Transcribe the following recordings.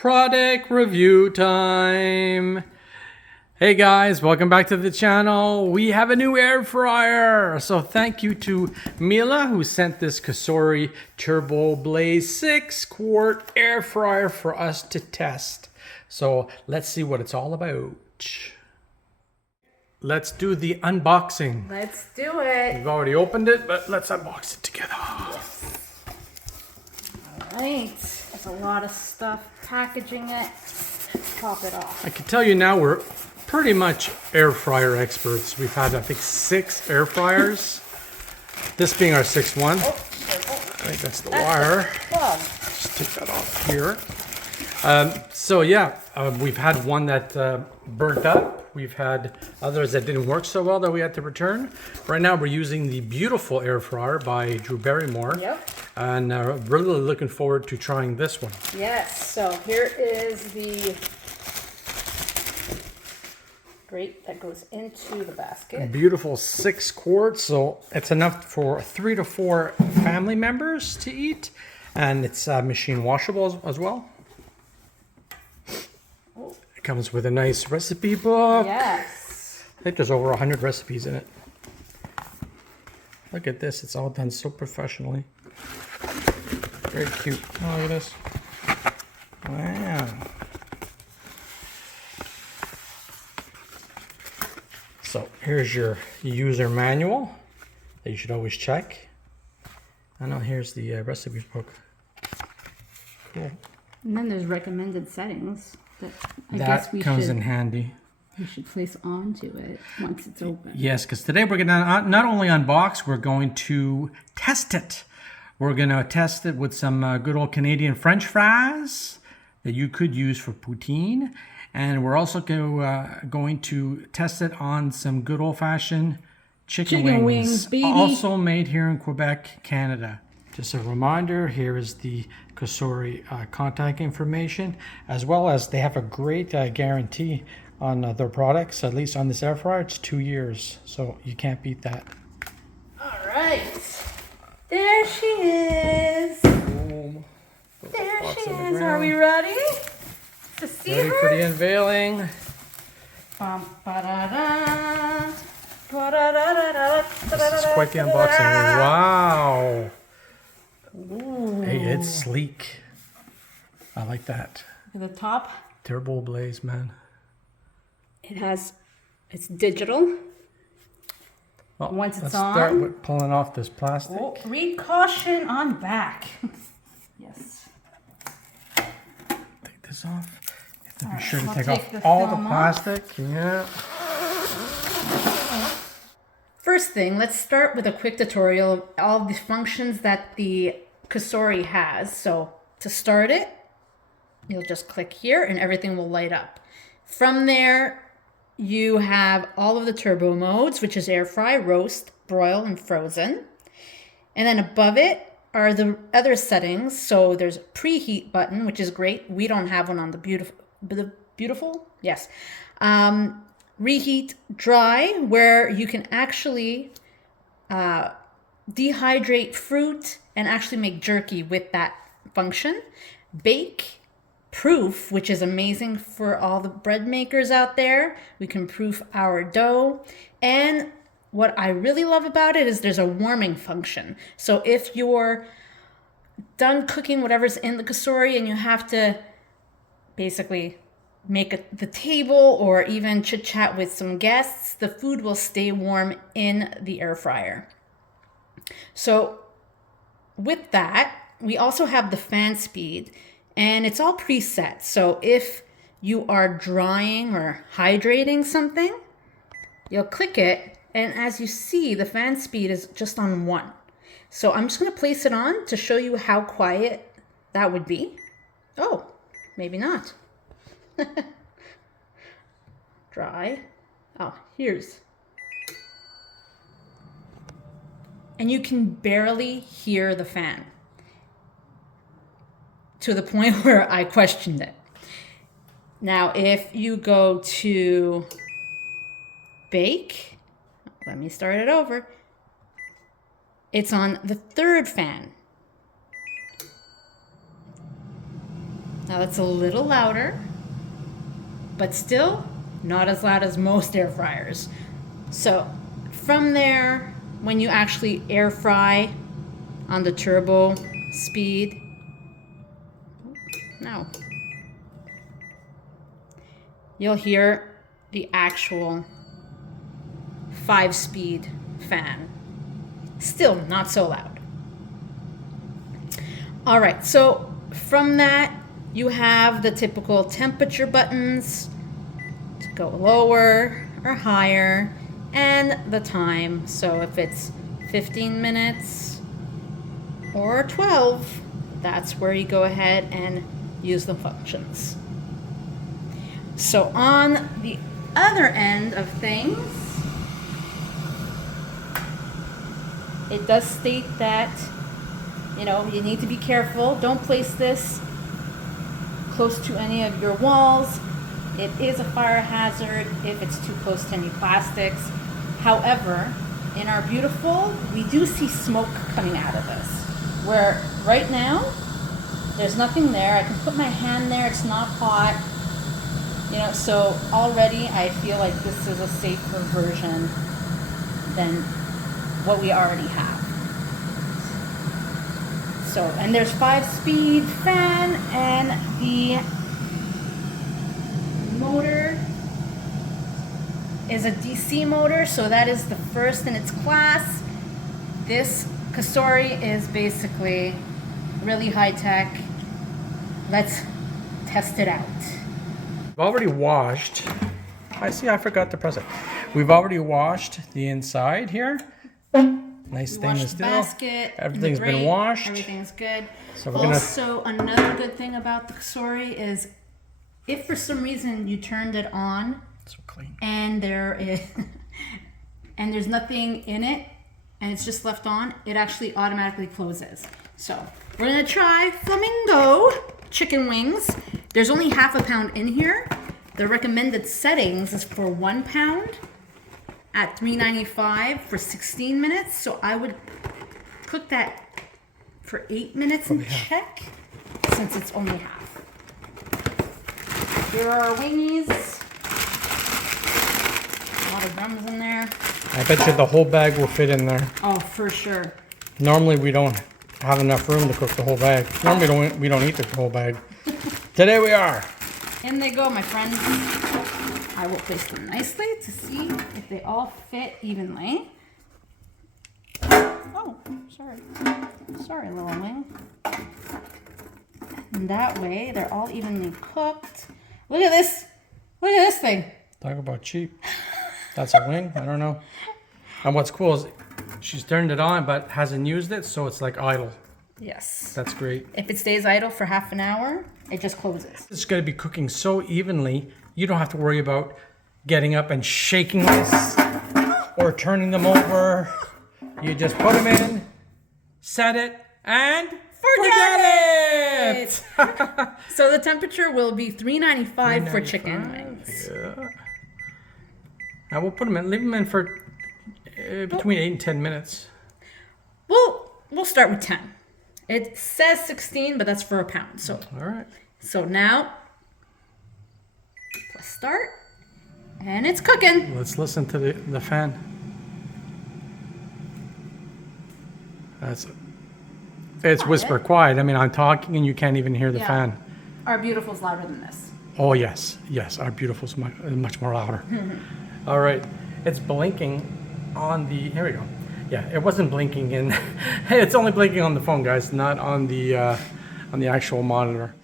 Product review time. Hey guys, welcome back to the channel. We have a new air fryer. So thank you to Mila who sent this Cosori Turboblaze 6-quart air fryer for us to test. So let's see what it's all about. Let's do the unboxing. Let's do it. We've already opened it, but let's unbox it together. Yes. All right. There's a lot of stuff packaging it. Pop it off. I can tell you now we're pretty much air fryer experts. We've had, I think, 6 air fryers. This being our 6th one. Oh, I think that's the wire. Just take that off here. So yeah, we've had one that burnt up. We've had others that didn't work so well that we had to return. Right now we're using the beautiful air fryer by Drew Barrymore. Yep. And really looking forward to trying this one. Yes, so here is the grate that goes into the basket. Beautiful 6 quarts, so it's enough for 3 to 4 family members to eat. And it's machine washable as well. It comes with a nice recipe book. Yes. I think there's over 100 recipes in it. Look at this, it's all done so professionally. Very cute. Oh, look at this. Wow. So here's your user manual that you should always check. And now here's the recipe book. Cool. And then there's recommended settings that I That guess comes in handy. we should place onto it once it's open. Yes, because today we're going to not only unbox, we're going to test it. We're going to test it with some good old Canadian French fries that you could use for poutine. And we're also going to test it on some good old-fashioned chicken wings, baby. Also made here in Quebec, Canada. Just a reminder, here is the Cosori contact information, as well as they have a great guarantee on their products. At least on this air fryer, it's 2 years, so you can't beat that. All right. There she is. Boom. There she is. Are we ready to see Ready her? for the unveiling. Bum, ba-da-da. Ba-da-da-da-da. This is quite the unboxing. Wow. Ooh. Hey, it's sleek. I like that. Look at the top. Turboblaze, man. It's digital. Well, Once it's let's start on. with pulling off this plastic. Oh, read caution on back. Yes. Take this off. You have to be Alright, sure to I'll take take off the all the film plastic. Yeah. First thing, let's start with a quick tutorial of all the functions that the Cosori has. So to start it, you'll just click here and everything will light up. From there, you have all of the turbo modes, which is air fry, roast, broil, and frozen. And then above it are the other settings. So there's a preheat button, which is great. We don't have one on the beautiful? Yes. Reheat dry, where you can actually dehydrate fruit and actually make jerky with that function. Bake proof, which is amazing for all the bread makers out there. We can proof our dough. And what I really love about it is there's a warming function. So if you're done cooking whatever's in the Cosori and you have to basically make the table or even chit chat with some guests, the food will stay warm in the air fryer. So with that, we also have the fan speed, and it's all preset. So if you are drying or hydrating something, you'll click it, and as you see, the fan speed is just on 1. So I'm just going to place it on to show you how quiet that would be. Oh, maybe not. Dry. Oh, here's. And you can barely hear the fan, to the point where I questioned it. Now, if you go to bake, let me start it over. It's on the 3rd fan. Now that's a little louder, but still not as loud as most air fryers. So from there, when you actually air fry on the turbo speed, no, you'll hear the actual 5-speed fan. Still not so loud. All right, so from that, you have the typical temperature buttons to go lower or higher, and the time. So if it's 15 minutes or 12, that's where you go ahead and use the functions. So on the other end of things, it does state that, you know, you need to be careful. Don't place this close to any of your walls. It is a fire hazard if it's too close to any plastics. However, in our beautiful, we do see smoke coming out of this. Where right now, there's nothing there. I can put my hand there, it's not hot. You know, so already I feel like this is a safer version than what we already have. So, and there's 5-speed fan, and the motor is a DC motor, so that is the first in its class. This Cosori is basically really high tech. Let's test it out. We've already washed. I forgot to press it. We've already washed the inside here. Nice stainless steel. Basket. Everything's been washed. Everything's good. So we're also, another good thing about the Cosori is, if for some reason you turned it on, so clean, and there's nothing in it, and it's just left on, it actually automatically closes. So we're gonna try flamingo chicken wings. There's only half a pound in here. The recommended settings is for 1 pound at $3.95 for 16 minutes. So I would cook that for 8 minutes and check, since it's only half. Here are our wingies. A lot of drums in there. I bet you the whole bag will fit in there. Oh, for sure. Normally we don't have enough room to cook the whole bag. Normally we don't eat the whole bag. Today we are. In they go, my friends. I will place them nicely to see if they all fit evenly. Oh, sorry. Sorry, little wing. And that way, they're all evenly cooked. Look at this. Look at this thing. Talk about cheap. That's a wing? I don't know. And what's cool is she's turned it on but hasn't used it, so it's like idle. Yes. That's great. If it stays idle for half an hour, it just closes. It's going to be cooking so evenly, you don't have to worry about getting up and shaking this or turning them over. You just put them in, set it, and forget it! So the temperature will be $3.95 for chicken wings. Yeah. Now we'll put them in, leave them in for between 8 and 10 minutes. We'll start with 10. It says 16, but that's for a pound. So all right. So now, let's start, and it's cooking. Let's listen to the fan. It's whisper quiet. I mean, I'm talking and you can't even hear the fan. Our beautiful's louder than this. Oh yes, our beautiful's much more louder. All right, it's blinking on the. Here we go. Yeah, it wasn't blinking in. It's only blinking on the phone, guys, not on the actual monitor.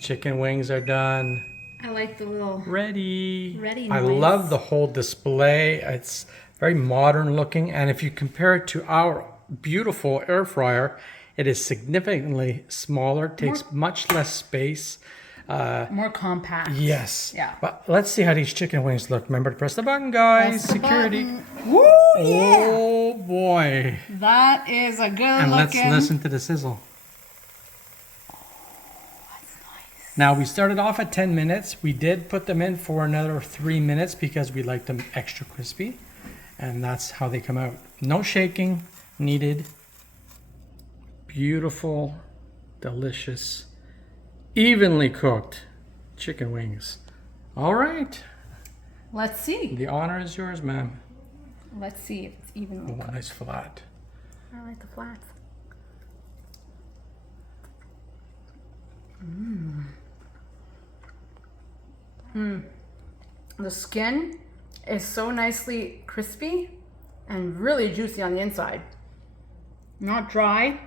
Chicken wings are done. I like the little Ready noise. I love the whole display. It's very modern looking, and if you compare it to our beautiful air fryer, it is significantly smaller, takes much less space. More compact. Yes. Yeah. But let's see how these chicken wings look. Remember to press the button, guys. Press the Security. button. Woo, yeah. Oh boy. That is a good And looking. let's listen to the sizzle. Oh, that's nice. Now we started off at 10 minutes. We did put them in for another 3 minutes because we like them extra crispy. And that's how they come out. No shaking needed. beautiful, delicious, evenly cooked chicken wings. All right. Let's see. The honor is yours, ma'am. Let's see if it's evenly Oh, cooked. nice flat. I like the flats. The skin is so nicely crispy and really juicy on the inside. Not dry.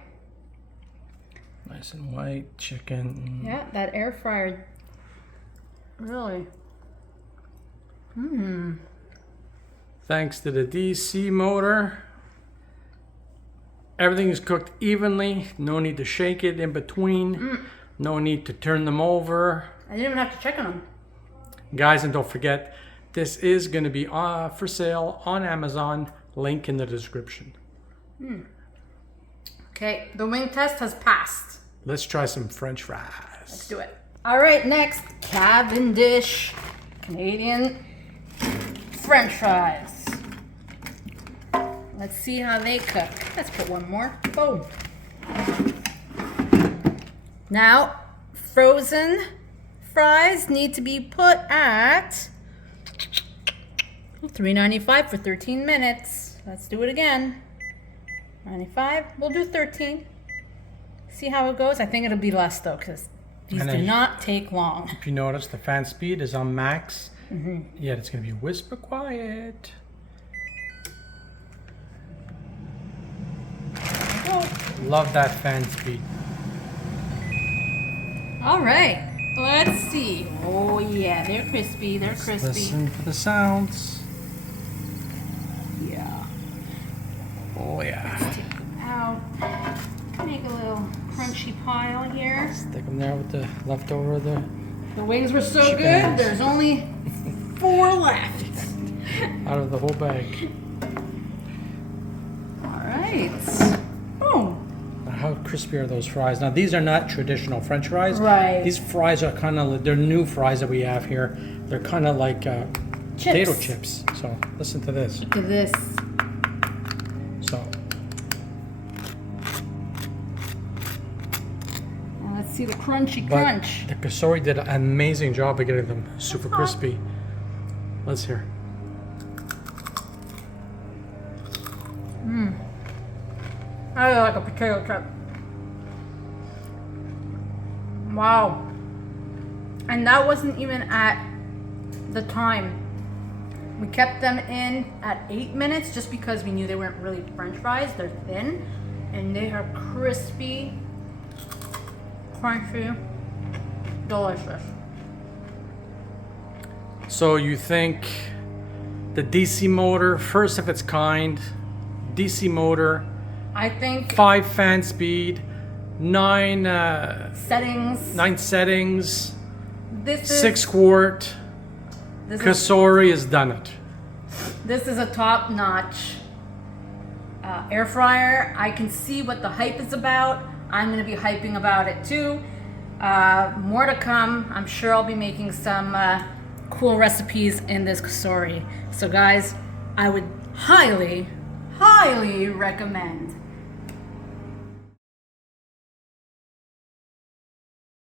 Nice and white chicken. Yeah, that air fryer. Really. Thanks to the DC motor, everything is cooked evenly. No need to shake it in between. No need to turn them over. I didn't even have to check on them. Guys, and don't forget, this is going to be for sale on Amazon. Link in the description. Okay, the wing test has passed. Let's try some French Let's fries. do it. All right, next, Cavendish Canadian French fries. Let's see how they cook. Let's put one more. Boom. Now, frozen fries need to be put at $3.95 for 13 minutes. Let's do it again. 95. We'll do 13. See how it goes. I think it'll be less though, because these And do then- not take long. If you notice, the fan speed is on max. Yet it's going to be whisper quiet. Love that fan speed. All right. Let's see. Oh yeah, they're crispy. They're crispy. Listen for the sounds. Yeah. Oh yeah. Take them out. Make a little crunchy pile here. Stick them there with the leftover of the The wings were so Chicken good. hands. There's only 4 left. out of the whole bag. All right. Boom. How crispy are those fries? Now these are not traditional French fries. Right. These fries are kind of, they're new fries that we have here. They're kind of like potato chips. So listen to this. Look at this. So Now let's see the crunchy but crunch. the Cosori did an amazing job of getting them super crispy. Let's hear. I like a potato chip. Wow. And that wasn't even at the time. We kept them in at 8 minutes just because we knew they weren't really French fries. They're thin and they are crispy, crunchy, delicious. So you think the DC motor, first of its kind, DC motor, I think 5 fan speed, 9 settings. settings, This is 6 quart. this is Cosori has done it. This is a top-notch air fryer. I can see what the hype is about. I'm going to be hyping about it too. More to come. I'm sure I'll be making some cool recipes in this Cosori. So guys, I would highly, highly recommend